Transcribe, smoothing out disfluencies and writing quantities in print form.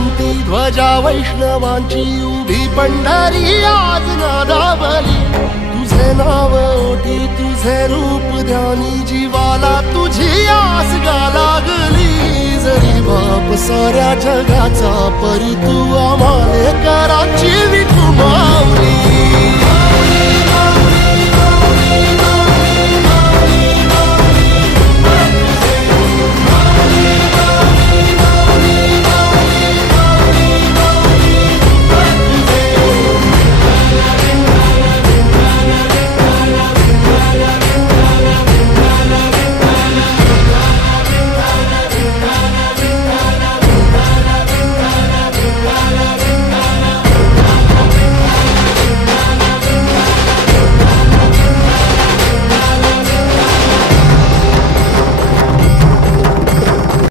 क्रांती ध्वजा वैष्णवांची उभी पंढरी आज नादावली तुझे नाव ओटी तुझे रूप ध्यानी जीवाला तुझी आस गा लागली जरी बाप साऱ्या जगाचा परी तू आम्हाले कराची विठू माऊली